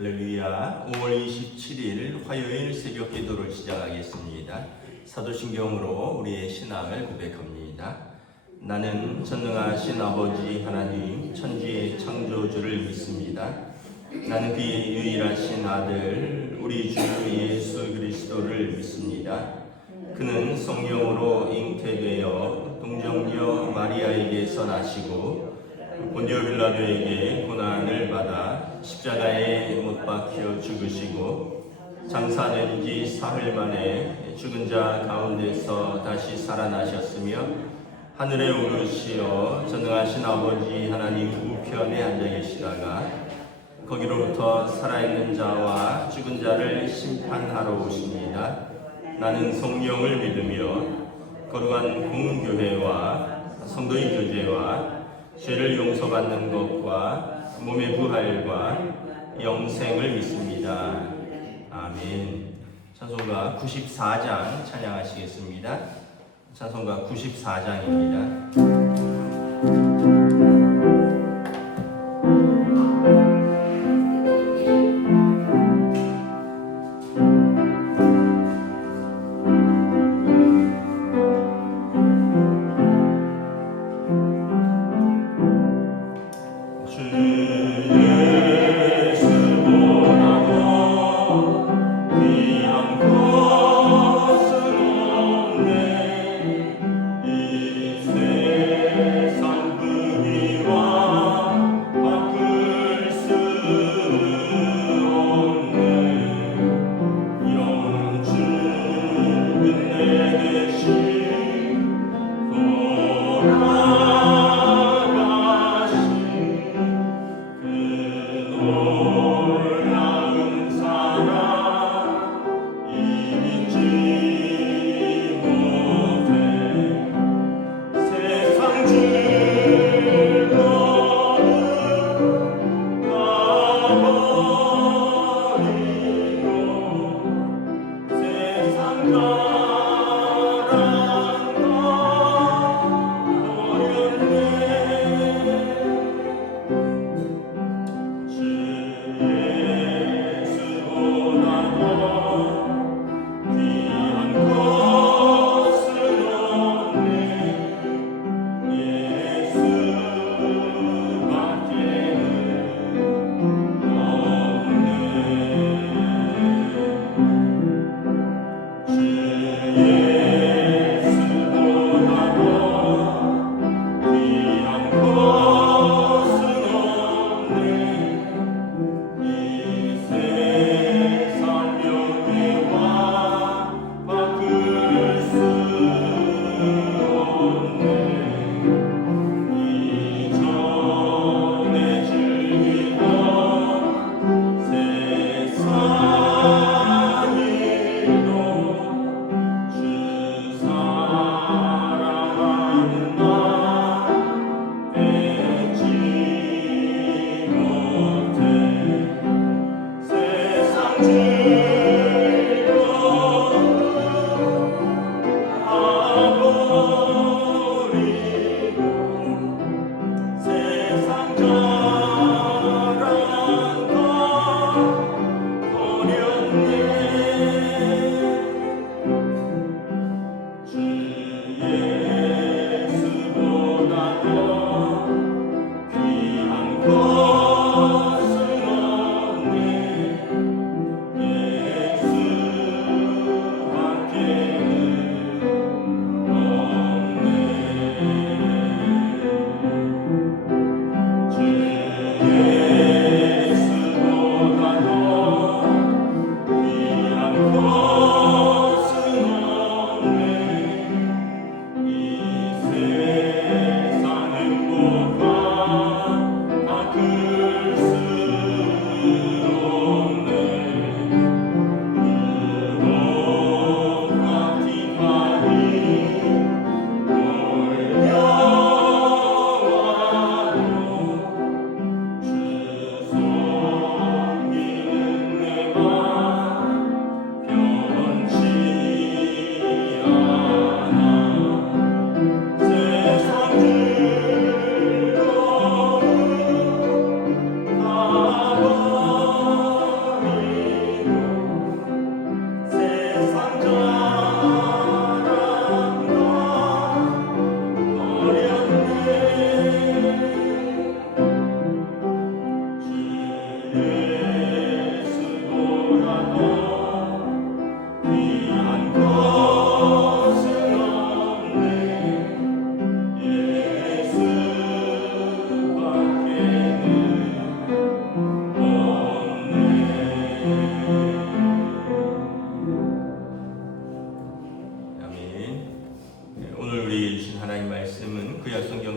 할렐루야. 5월 27일 화요일 새벽 기도를 시작하겠습니다. 사도신경으로 우리의 신앙을 고백합니다. 나는 전능하신 아버지 하나님 천지의 창조주를 믿습니다. 나는 그의 유일하신 아들 우리 주 예수 그리스도를 믿습니다. 그는 성령으로 잉태되어 동정녀 마리아에게서 나시고 본디오 빌라도에게 고난을 받아 십자가에 못 박혀 죽으시고 장사된 지 사흘 만에 죽은 자 가운데서 다시 살아나셨으며 하늘에 오르시어 전능하신 아버지 하나님 우편에 앉아 계시다가 거기로부터 살아있는 자와 죽은 자를 심판하러 오십니다. 나는 성령을 믿으며 거룩한 공교회와 성도의 교제와 죄를 용서받는 것과 몸의 부활과 영생을 믿습니다. 아멘. 찬송가 94장 찬양하시겠습니다. 찬송가 94장입니다. 이 세상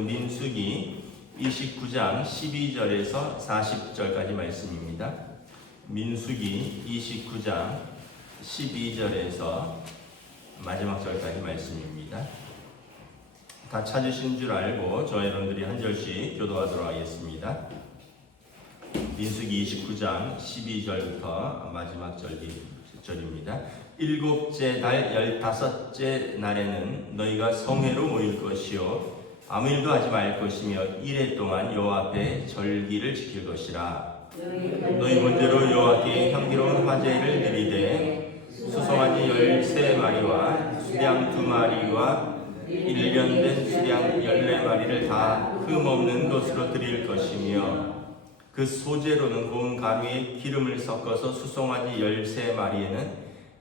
민수기 29장 12절에서 40절까지 말씀입니다. 민수기 29장 12절에서 마지막 절까지 말씀입니다. 다 찾으신 줄 알고 저와 여러분들이 한 절씩 교도하도록 하겠습니다. 민수기 29장 12절부터 마지막 절입니다. 일곱째 달 15째 날에는 너희가 성회로 모일 것이요 아무 일도 하지 말 것이며 이래 동안 여호와 앞에 절기를 지킬 것이라. 너희 문제로 여호와께 향기로운 화제를 드리되 수송아지 13마리와 수양 2마리와 1년 된 수양 14마리를 다 흠없는 것으로 드릴 것이며 그 소재로는 고운 가루에 기름을 섞어서 수송아지 13마리에는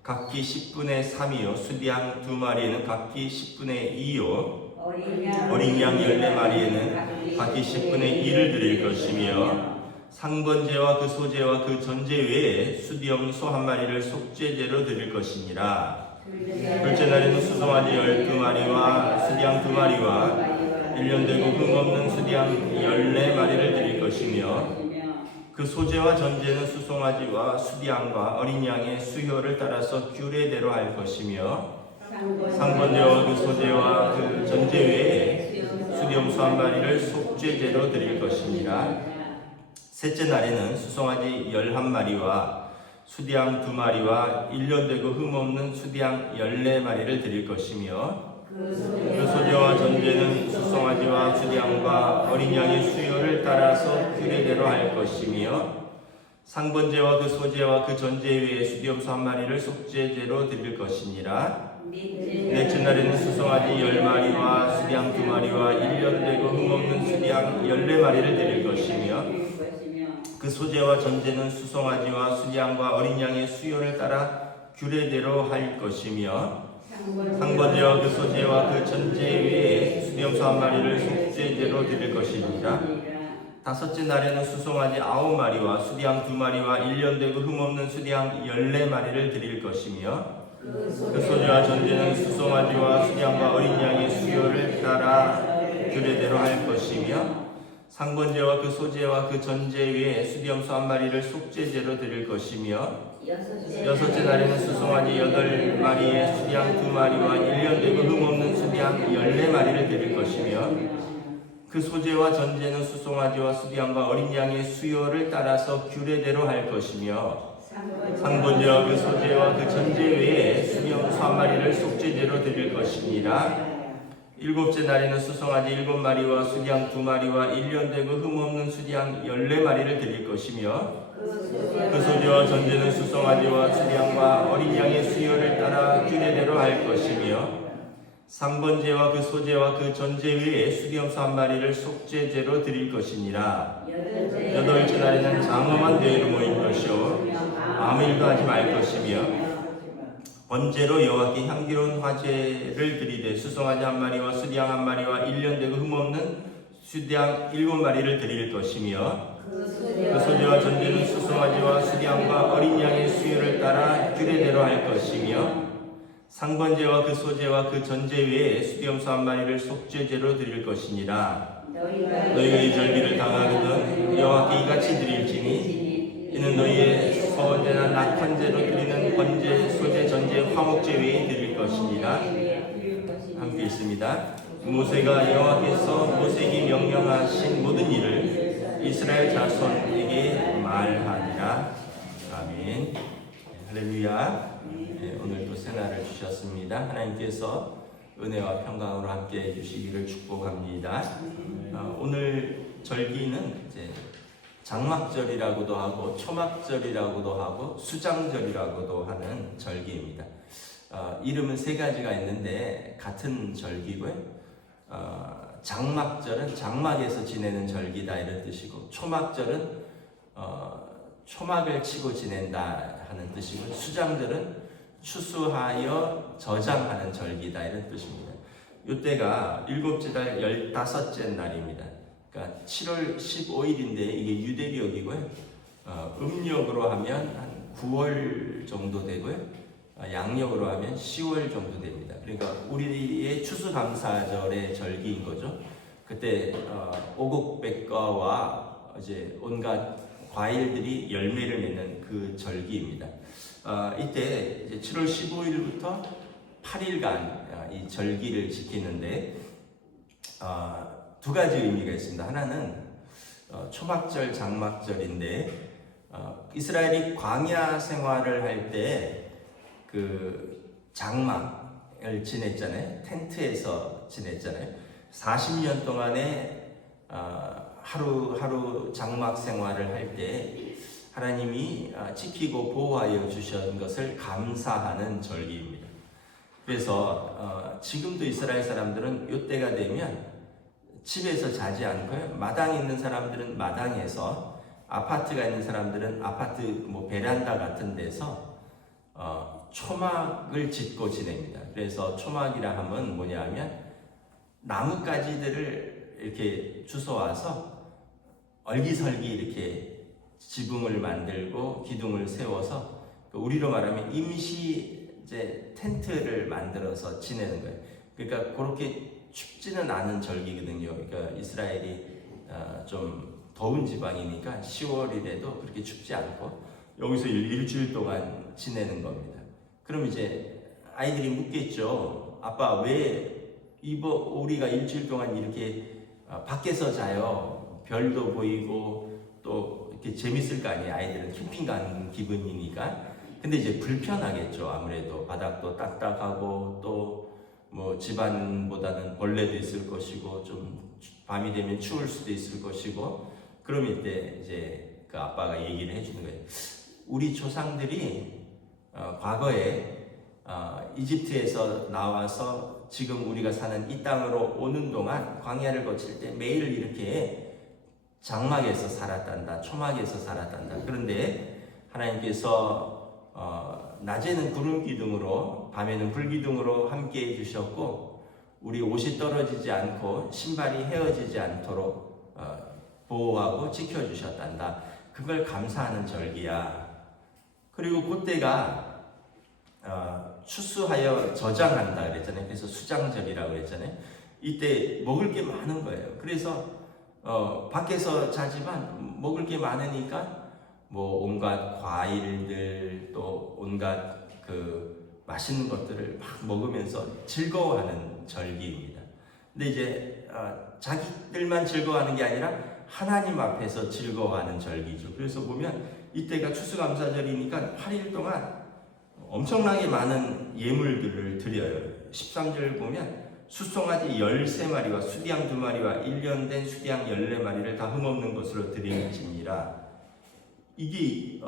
각기 10분의 3이요 수양 2마리에는 각기 10분의 2요 어린 양 14마리에는 각기 10분의 1을 드릴 것이며 상번제와 그 소제와 그 전제 외에 수디염 소 1마리를 속죄제로 드릴 것이니라. 둘째 날에는 수송아지 12마리와 수디양 2마리와 1년 되고 흠없는 수디양 14마리를 드릴 것이며 그 소제와 전제는 수송아지와 수디양과 어린 양의 수효를 따라서 규례대로 할 것이며 상번제와 그 소제와 그 전제 외에 수염소 1마리를 속죄제로 드릴 것이니라. 셋째 날에는 수송아지 11마리와 수디양 2마리와 1년 되고 흠없는 수디양 14마리를 드릴 것이며 그 소제와 전제는 수송아지와 수디양과 어린 양의 수요를 따라서 규례대로 할 것이며 상번제와 그 소제와 그 전제 외에 수염소 1마리를 속죄제로 드릴 것이니라. 넷째 날에는 수송아지 10마리와 수양 2마리와 1년 되고 흠없는 수양 14마리를 드릴 것이며 그 소제와 전제는 수송아지와 수양과 어린 양의 수요를 따라 규례대로 할 것이며 상번제와 그 소제와 그 전제 외에 수염소 1마리를 속죄제로 드릴 것이니라. 다섯째 날에는 수송아지 9마리와 수양 2마리와 1년 되고 흠없는 수양 14마리를 드릴 것이며 그 소제와 전제는 수송아지와 수양과 어린 양의 수요를 따라 규례대로 할 것이며 상번제와 그 소제와 그 전제 외에 수염소 1마리를 속죄제로 드릴 것이며 여섯째 날에는 수송아지 8마리에 수양 2마리와 1년 되고 흠없는 수양 14마리를 드릴 것이며 그 소제와 전제는 수송아지와 수양과 어린 양의 수요를 따라서 규례대로 할 것이며 상번제와 그 소제와 그 전제 외에 수염소 1마리를 속죄제로 드릴 것이니라. 일곱째 날에는 수송아지 7마리와 수양 2마리와 1년 되고 흠없는 수양 14마리를 드릴 것이며 그 소제와 전제는 수송아지와 수양과 어린 양의 수요를 따라 규례대로 할 것이며 상번제와 그 소제와 그 전제 외에 수염소 1마리를 속죄제로 드릴 것이니라. 여덟째 날에는 장엄한 대회로 모인 것이요 아무 일도 하지 말 것이며 번제로 여호와께 향기로운 화제를 드리되 수송아지 1마리와 수양 1마리와 1년 되고 흠없는 수양 7마리를 드릴 것이며 그 소제와 전제는 수송아지와 수양과 어린 양의 수요를 따라 규례대로 할 것이며 상번제와 그 소제와 그 전제 외에 수염소 1마리를 속죄제로 드릴 것이니라. 너희가 이 절기를 당하거든 여호와께 이같이 드릴지니 이는 너희의 서원제나 낙헌제로 드리는 번제, 소제, 전제, 화목제 외에 드릴 것이니라. 함께 있습니다. 모세가 여호와께서 모세에게 명령하신 모든 일을 이스라엘 자손에게 말하니라. 아멘. 할렐루야. 오늘도 새날을 주셨습니다. 하나님께서 은혜와 평강으로 함께 해주시기를 축복합니다. 오늘 절기는 이제 장막절이라고도 하고 초막절이라고도 하고 수장절이라고도 하는 절기입니다. 이름은 세 가지가 있는데 같은 절기고요. 장막절은 장막에서 지내는 절기다 이런 뜻이고 초막절은 초막을 치고 지낸다 하는 뜻이고, 수장절은 추수하여 저장하는 절기다 이런 뜻입니다. 이때가 일곱째 달 15째 날입니다. 그러니까 7월 15일인데 이게 유대력이고요. 음력으로 하면 한 9월 정도 되고요. 양력으로 하면 10월 정도 됩니다. 그러니까 우리의 추수감사절의 절기인 거죠. 그때 오곡백과와 이제 온갖 과일들이 열매를 맺는 그 절기입니다. 이때 이제 7월 15일부터 8일간 이 절기를 지키는데 두 가지 의미가 있습니다. 하나는 초막절, 장막절인데 이스라엘이 광야 생활을 할 때 그 장막을 지냈잖아요. 텐트에서 지냈잖아요. 40년 동안에 하루하루 장막 생활을 할 때 하나님이 지키고 보호하여 주신 것을 감사하는 절기입니다. 그래서 지금도 이스라엘 사람들은 이때가 되면 집에서 자지 않고요. 마당에 있는 사람들은 마당에서, 아파트가 있는 사람들은 아파트 뭐 베란다 같은 데서 초막을 짓고 지냅니다. 그래서 초막이라 하면 뭐냐 하면 나뭇가지들을 이렇게 주워와서 얼기설기 이렇게 지붕을 만들고 기둥을 세워서 우리로 말하면 임시 이제 텐트를 만들어서 지내는 거예요. 그러니까 그렇게 춥지는 않은 절기거든요. 그러니까 이스라엘이 좀 더운 지방이니까 10월이라도 그렇게 춥지 않고 여기서 일주일 동안 지내는 겁니다. 그럼 이제 아이들이 묻겠죠. 아빠 왜 우리가 일주일 동안 이렇게 밖에서 자요? 별도 보이고 또 이렇게 재밌을 거 아니에요. 아이들은 캠핑 가는 기분이니까. 근데 이제 불편하겠죠. 아무래도 바닥도 딱딱하고 또 뭐 집안보다는 벌레도 있을 것이고 좀 밤이 되면 추울 수도 있을 것이고, 그럼 이때 이제 그 아빠가 얘기를 해주는 거예요. 우리 조상들이 과거에 이집트에서 나와서 지금 우리가 사는 이 땅으로 오는 동안 광야를 거칠 때 매일 이렇게 장막에서 살았단다, 초막에서 살았단다. 그런데 하나님께서 낮에는 구름 기둥으로 밤에는 불 기둥으로 함께 해주셨고 우리 옷이 떨어지지 않고 신발이 헤어지지 않도록 보호하고 지켜주셨단다. 그걸 감사하는 절기야. 그리고 그때가 추수하여 저장한다 그랬잖아요. 그래서 수장절이라고 그랬잖아요. 이때 먹을 게 많은 거예요. 그래서 밖에서 자지만 먹을 게 많으니까 뭐 온갖 과일들 또 온갖 그 맛있는 것들을 막 먹으면서 즐거워하는 절기입니다. 근데 이제 자기들만 즐거워하는 게 아니라 하나님 앞에서 즐거워하는 절기죠. 그래서 보면 이때가 추수감사절이니까 8일 동안 엄청나게 많은 예물들을 드려요. 13절 보면 숫송아지 13마리와 수디양 2마리와 1년 된 수디양 14마리를 다 흠없는 것으로 드리지니라. 이게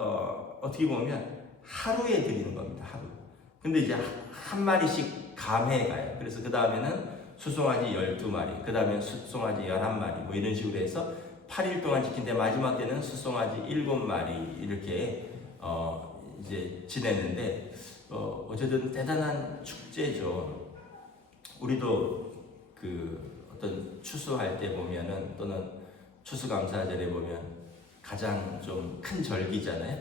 어떻게 보면 하루에 드리는 겁니다. 하루. 근데 이제 한 마리씩 감해 가요. 그래서 그 다음에는 수송아지 12마리, 그 다음에 수송아지 11마리 뭐 이런 식으로 해서 8일 동안 지킨데 마지막 때는 수송아지 7마리 이렇게 이제 지내는데 어쨌든 대단한 축제죠. 우리도 그 어떤 추수할 때 보면은 또는 추수감사절에 보면 가장 좀 큰 절기잖아요.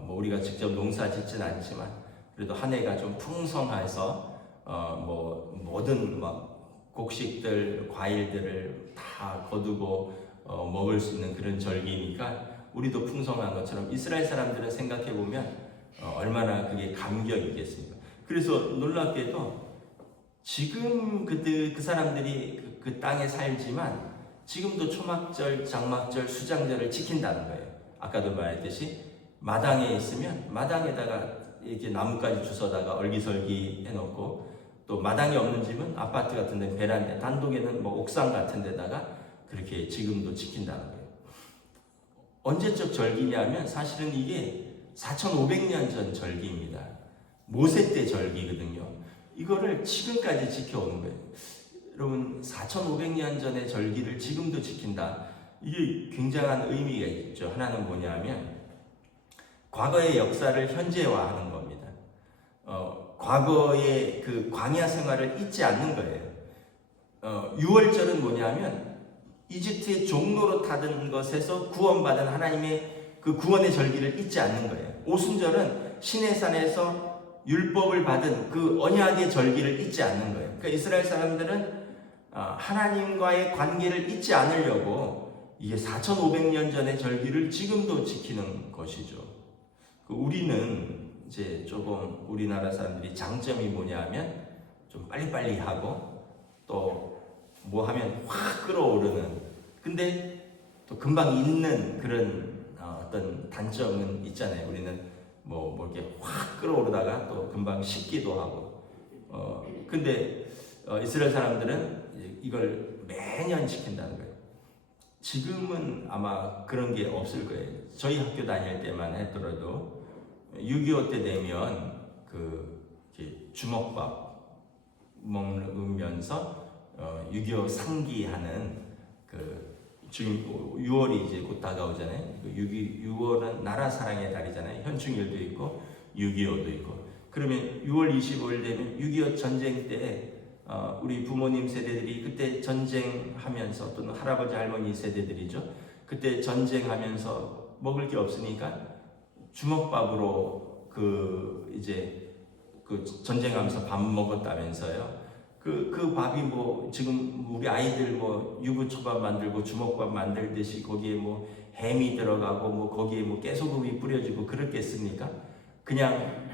뭐 우리가 직접 농사 짓진 않지만 그래도 한 해가 좀 풍성해서 뭐 모든 막 곡식들, 과일들을 다 거두고 먹을 수 있는 그런 절기니까 우리도 풍성한 것처럼 이스라엘 사람들은 생각해 보면 얼마나 그게 감격이겠습니까? 그래서 놀랍게도 지금 그 사람들이 그 땅에 살지만 지금도 초막절, 장막절, 수장절을 지킨다는 거예요. 아까도 말했듯이 마당에 있으면 마당에다가 이렇게 나뭇가지 주워다가 얼기설기 해놓고 또 마당이 없는 집은 아파트 같은 데 베란다, 단독에는 뭐 옥상 같은 데다가 그렇게 지금도 지킨다는 거예요. 언제적 절기냐면 사실은 이게 4,500년 전 절기입니다. 모세 때 절기거든요. 이거를 지금까지 지켜오는 거예요. 여러분 4,500년 전의 절기를 지금도 지킨다. 이게 굉장한 의미가 있죠. 하나는 뭐냐면 과거의 역사를 현재화하는 겁니다. 과거의 그 광야 생활을 잊지 않는 거예요. 유월절은 뭐냐면 이집트의 종로로 타던 것에서 구원받은 하나님의 그 구원의 절기를 잊지 않는 거예요. 오순절은 시내산에서 율법을 받은 그 언약의 절기를 잊지 않는 거예요. 그러니까 이스라엘 사람들은 하나님과의 관계를 잊지 않으려고 이게 4,500년 전의 절기를 지금도 지키는 것이죠. 우리는 이제 조금 우리나라 사람들이 장점이 뭐냐면 좀 빨리빨리 하고 또 뭐 하면 확 끌어오르는, 근데 또 금방 잊는 그런 어떤 단점은 있잖아요. 우리는 뭐 이렇게 확 끌어오르다가 또 금방 식기도 하고. 근데 이스라엘 사람들은 이걸 매년 지킨다는 거예요. 지금은 아마 그런 게 없을 거예요. 저희 학교 다닐 때만 했더라도 6.25 때 되면 주먹밥 먹으면서 6.25 상기하는 지금 6월이 이제 곧 다가오잖아요. 6월은 나라 사랑의 달이잖아요. 현충일도 있고 6.25도 있고. 그러면 6월 25일 되면 6.25 전쟁 때 우리 부모님 세대들이 그때 전쟁하면서, 또는 할아버지 할머니 세대들이죠. 그때 전쟁하면서 먹을 게 없으니까 주먹밥으로 이제 전쟁하면서 밥 먹었다면서요. 그 밥이 뭐 지금 우리 아이들 뭐 유부초밥 만들고 주먹밥 만들듯이 거기에 뭐 햄이 들어가고 뭐 거기에 뭐 깨소금이 뿌려지고 그렇겠습니까? 그냥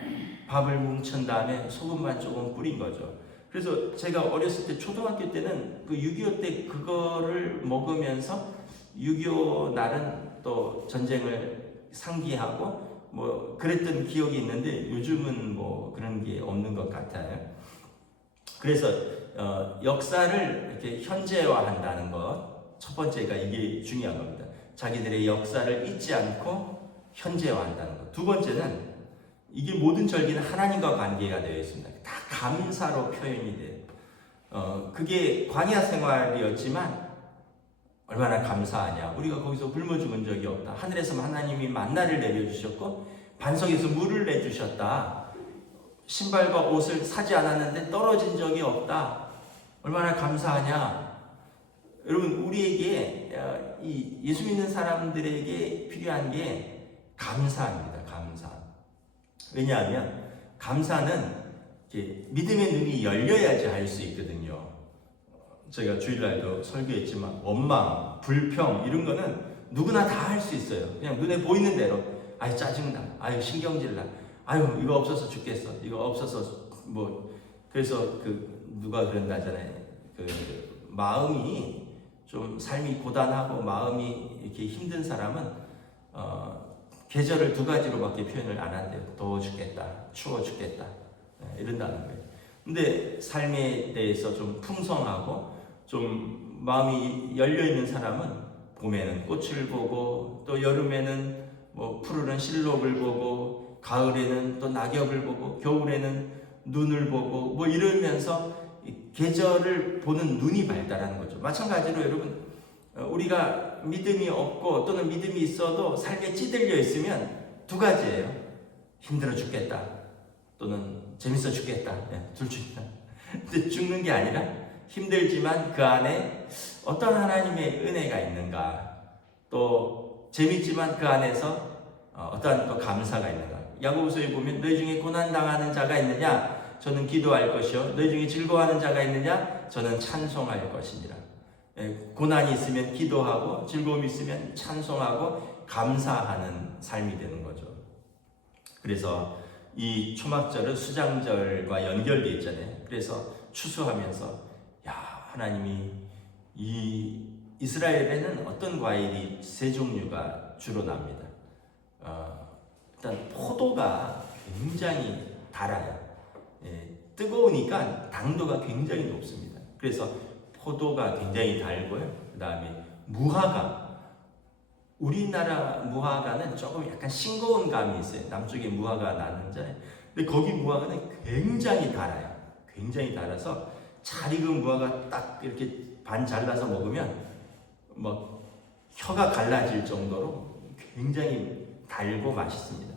밥을 뭉친 다음에 소금만 조금 뿌린 거죠. 그래서 제가 어렸을 때 초등학교 때는 6.25 때 그거를 먹으면서 6.25 날은 또 전쟁을 상기하고 뭐 그랬던 기억이 있는데 요즘은 뭐 그런 게 없는 것 같아요. 그래서 역사를 이렇게 현재화한다는 것, 첫 번째가 이게 중요한 겁니다. 자기들의 역사를 잊지 않고 현재화한다는 것. 두 번째는 이게 모든 절기는 하나님과 관계가 되어 있습니다. 다 감사로 표현이 돼요. 그게 광야 생활이었지만 얼마나 감사하냐. 우리가 거기서 굶어 죽은 적이 없다. 하늘에서 하나님이 만나를 내려주셨고 반석에서 물을 내주셨다. 신발과 옷을 사지 않았는데 떨어진 적이 없다. 얼마나 감사하냐. 여러분, 우리에게 이 예수 믿는 사람들에게 필요한 게 감사입니다. 감사. 왜냐하면 감사는 믿음의 눈이 열려야지 할 수 있거든요. 제가 주일날도 설교했지만 원망, 불평 이런 거는 누구나 다 할 수 있어요. 그냥 눈에 보이는 대로 아유 짜증나, 아유 신경질나, 아유 이거 없어서 죽겠어, 이거 없어서 뭐. 그래서 누가 그런다잖아요. 마음이 좀 삶이 고단하고 마음이 이렇게 힘든 사람은 계절을 두 가지로밖에 표현을 안 한대요. 더워 죽겠다, 추워 죽겠다, 이런다는 거예요. 근데 삶에 대해서 좀 풍성하고 좀 마음이 열려 있는 사람은 봄에는 꽃을 보고, 또 여름에는 뭐 푸르른 실록을 보고, 가을에는 또 낙엽을 보고, 겨울에는 눈을 보고, 뭐 이러면서 계절을 보는 눈이 발달하는 거죠. 마찬가지로 여러분, 우리가 믿음이 없고 또는 믿음이 있어도 삶에 찌들려 있으면 두 가지예요. 힘들어 죽겠다 또는 재밌어 죽겠다. 둘 중에 하나. 근데 죽는 게 아니라 힘들지만 그 안에 어떤 하나님의 은혜가 있는가, 또 재밌지만 그 안에서 어떠한 또 감사가 있는가. 야고보서에 보면 너희 중에 고난당하는 자가 있느냐? 저는 기도할 것이요. 너희 중에 즐거워하는 자가 있느냐? 저는 찬송할 것이니라. 고난이 있으면 기도하고 즐거움이 있으면 찬송하고 감사하는 삶이 되는 거죠. 그래서 이 초막절은 수장절과 연결되어 있잖아요. 그래서 추수하면서 하나님이 이 이스라엘에는 어떤 과일이 세 종류가 주로 납니다. 일단 포도가 굉장히 달아요. 뜨거우니까 당도가 굉장히 높습니다. 그래서 포도가 굉장히 달고요. 그 다음에 무화과. 우리나라 무화과는 조금 약간 싱거운 감이 있어요. 남쪽에 무화과 나는잖아요. 근데 거기 무화과는 굉장히 달아요. 굉장히 달아서 잘 익은 무화과 딱 이렇게 반 잘라서 먹으면 뭐 혀가 갈라질 정도로 굉장히 달고 맛있습니다.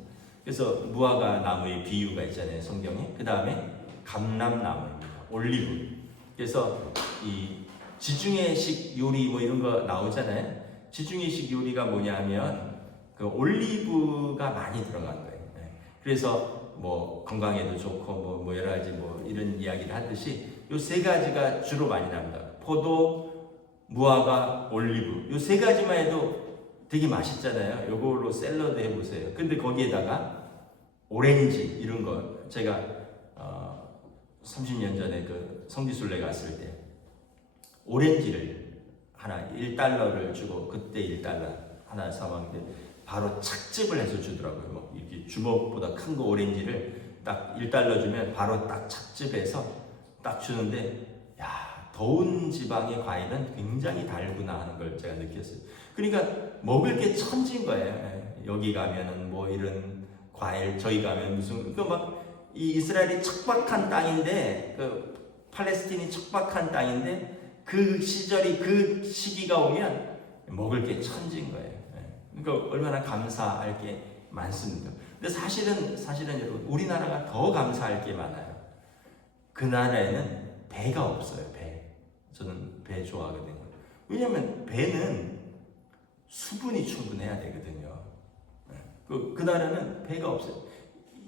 그래서 무화과 나무의 비유가 있잖아요, 성경에. 그 다음에 감람나무입니다. 올리브. 그래서 이 지중해식 요리 뭐 이런 거 나오잖아요. 지중해식 요리가 뭐냐면 그 올리브가 많이 들어간 거예요. 그래서 뭐 건강에도 좋고 뭐 여러 가지 뭐 이런 이야기를 하듯이 요 세 가지가 주로 많이 나옵니다. 포도, 무화과, 올리브. 요 세 가지만 해도 되게 맛있잖아요. 요걸로 샐러드 해보세요. 근데 거기에다가 오렌지 이런 거 제가 30년 전에 그 성지순례 갔을 때 오렌지를 하나 1달러를 주고 그때 1달러 하나 사왔는데 바로 착즙을 해서 주더라고요. 뭐 이렇게 주먹보다 큰 거 오렌지를 딱 1달러 주면 바로 딱 착즙해서 딱 주는데 야, 더운 지방의 과일은 굉장히 달구나 하는 걸 제가 느꼈어요. 그러니까 먹을 게 천지인 거예요. 여기 가면은 뭐 이런 과일, 저희 가면 무슨 그 막 이 이스라엘이 척박한 땅인데 그 팔레스틴이 척박한 땅인데 그 시절이 그 시기가 오면 먹을 게 천지인 거예요. 그러니까 얼마나 감사할 게 많습니다. 근데 사실은 여러분 우리나라가 더 감사할 게 많아요. 그 나라에는 배가 없어요. 배. 저는 배 좋아하거든요. 왜냐하면 배는 수분이 충분해야 되거든요. 그 나라는 배가 없어요.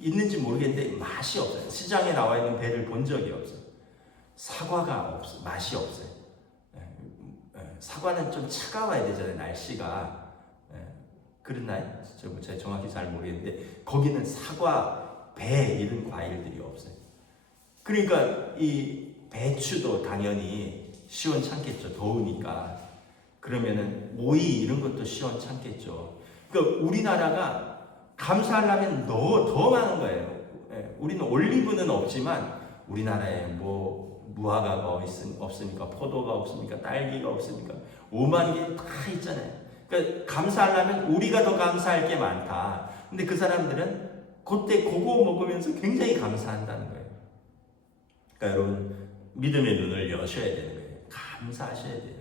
있는지 모르겠는데 맛이 없어요. 시장에 나와 있는 배를 본 적이 없어요. 사과가 없어요. 맛이 없어요. 사과는 좀 차가워야 되잖아요. 날씨가. 그렇나요? 제가 정확히 잘 모르겠는데 거기는 사과, 배 이런 과일들이 없어요. 그러니까 이 배추도 당연히 시원찮겠죠. 더우니까. 그러면은 오이 이런 것도 시원찮겠죠. 그러니까 우리나라가 감사하려면 더 많은 거예요. 우리는 올리브는 없지만 우리나라에 뭐 무화과가 없습니까? 포도가 없습니까? 딸기가 없습니까? 5만 개 다 있잖아요. 그러니까 감사하려면 우리가 더 감사할 게 많다. 근데 그 사람들은 그때 그거 먹으면서 굉장히 감사한다는 거예요. 그러니까 여러분 믿음의 눈을 여셔야 되는 거예요. 감사하셔야 돼요.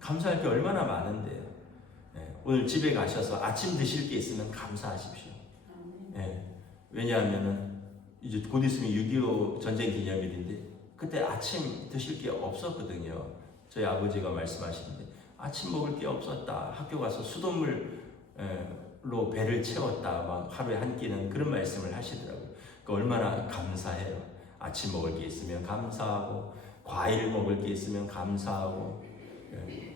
감사할 게 얼마나 많은데요. 오늘 집에 가셔서 아침 드실 게 있으면 감사하십시오. 왜냐하면은 이제 곧 있으면 6.25 전쟁 기념일인데 그때 아침 드실 게 없었거든요. 저희 아버지가 말씀하시는데 아침 먹을 게 없었다. 학교 가서 수돗물로 배를 채웠다. 막 하루에 한 끼는 그런 말씀을 하시더라고요. 그러니까 얼마나 감사해요. 아침 먹을 게 있으면 감사하고 과일 먹을 게 있으면 감사하고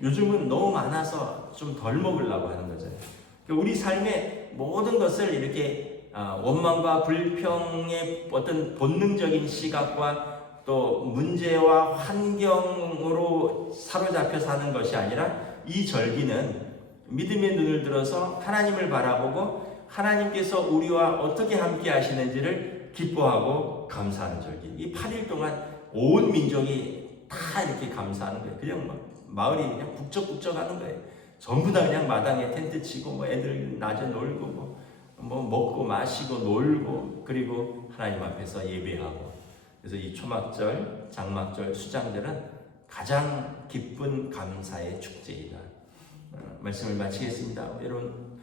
요즘은 너무 많아서 좀 덜 먹으려고 하는 거잖아요. 그러니까 우리 삶의 모든 것을 이렇게 원망과 불평의 어떤 본능적인 시각과 또 문제와 환경으로 사로잡혀 사는 것이 아니라 이 절기는 믿음의 눈을 들어서 하나님을 바라보고 하나님께서 우리와 어떻게 함께 하시는지를 기뻐하고 감사하는 절기. 이 8일 동안 온 민족이 다 이렇게 감사하는 거예요. 그냥 막 마을이 그냥 북적북적 하는 거예요. 전부 다 그냥 마당에 텐트 치고 뭐 애들 낮에 놀고 뭐 먹고 마시고 놀고 그리고 하나님 앞에서 예배하고. 그래서 이 초막절, 장막절, 수장절은 가장 기쁜 감사의 축제이다. 말씀을 마치겠습니다. 여러분,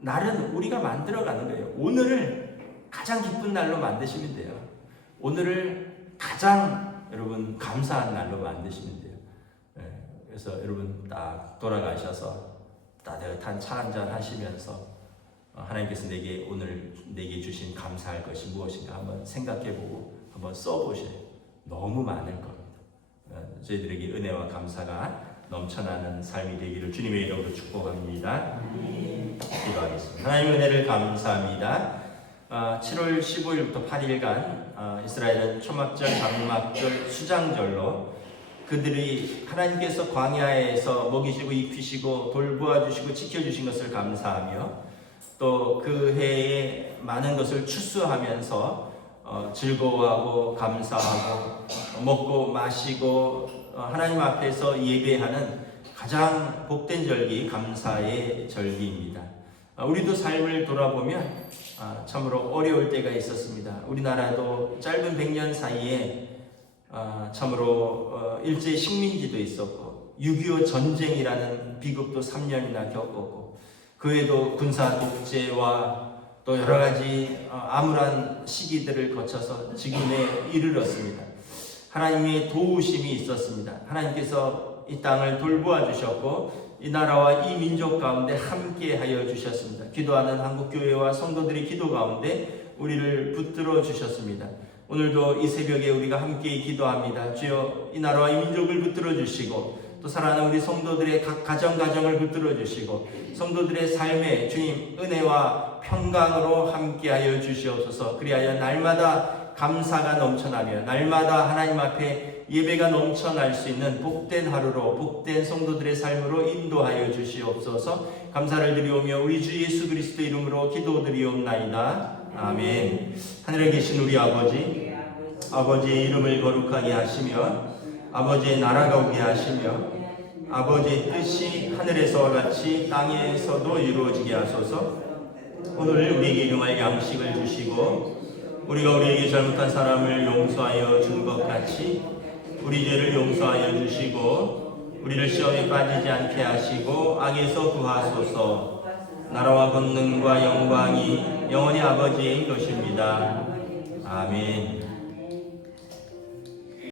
날은 우리가 만들어가는 거예요. 오늘을 가장 기쁜 날로 만드시면 돼요. 오늘을 가장 여러분 감사한 날로 만드시면 돼요. 그래서 여러분 딱 돌아가셔서 따뜻한 차 한잔 하시면서 하나님께서 오늘 내게 주신 감사할 것이 무엇인가 한번 생각해보고 한번 써보세요. 너무 많을 겁니다. 저희들에게 은혜와 감사가 넘쳐나는 삶이 되기를 주님의 이름으로 축복합니다. 기도하겠습니다. 하나님 은혜를 감사합니다. 7월 15일부터 8일간 이스라엘은 초막절, 장막절, 수장절로 그들이 하나님께서 광야에서 먹이시고 입히시고 돌보아주시고 지켜주신 것을 감사하며 또 그 해에 많은 것을 추수하면서 즐거워하고 감사하고 먹고 마시고 하나님 앞에서 예배하는 가장 복된 절기, 감사의 절기입니다. 우리도 삶을 돌아보면 참으로 어려울 때가 있었습니다. 우리나라도 짧은 100년 사이에 참으로 일제 식민지도 있었고 6.25 전쟁이라는 비극도 3년이나 겪었고 그 외에도 군사 독재와 또 여러 가지 암울한 시기들을 거쳐서 지금에 이르렀습니다. 하나님의 도우심이 있었습니다. 하나님께서 이 땅을 돌보아 주셨고 이 나라와 이 민족 가운데 함께 하여 주셨습니다. 기도하는 한국교회와 성도들의 기도 가운데 우리를 붙들어 주셨습니다. 오늘도 이 새벽에 우리가 함께 기도합니다. 주여 이 나라와 이 민족을 붙들어 주시고 또 사랑하는 우리 성도들의 각 가정을 붙들어 주시고 성도들의 삶에 주님 은혜와 평강으로 함께하여 주시옵소서. 그리하여 날마다 감사가 넘쳐나며 날마다 하나님 앞에 예배가 넘쳐날 수 있는 복된 하루로 복된 성도들의 삶으로 인도하여 주시옵소서. 감사를 드리오며 우리 주 예수 그리스도 이름으로 기도드리옵나이다. 아멘. 하늘에 계신 우리 아버지, 아버지의 이름을 거룩하게 하시며 아버지의 나라가 오게 하시며 아버지의 뜻이 하늘에서와 같이 땅에서도 이루어지게 하소서. 오늘 우리에게 일용할 양식을 주시고 우리가 우리에게 잘못한 사람을 용서하여 준 것 같이 우리 죄를 용서하여 주시고 우리를 시험에 빠지지 않게 하시고 악에서 구하소서. 나라와 권능과 영광이 영원히 아버지의 것입니다. 아멘.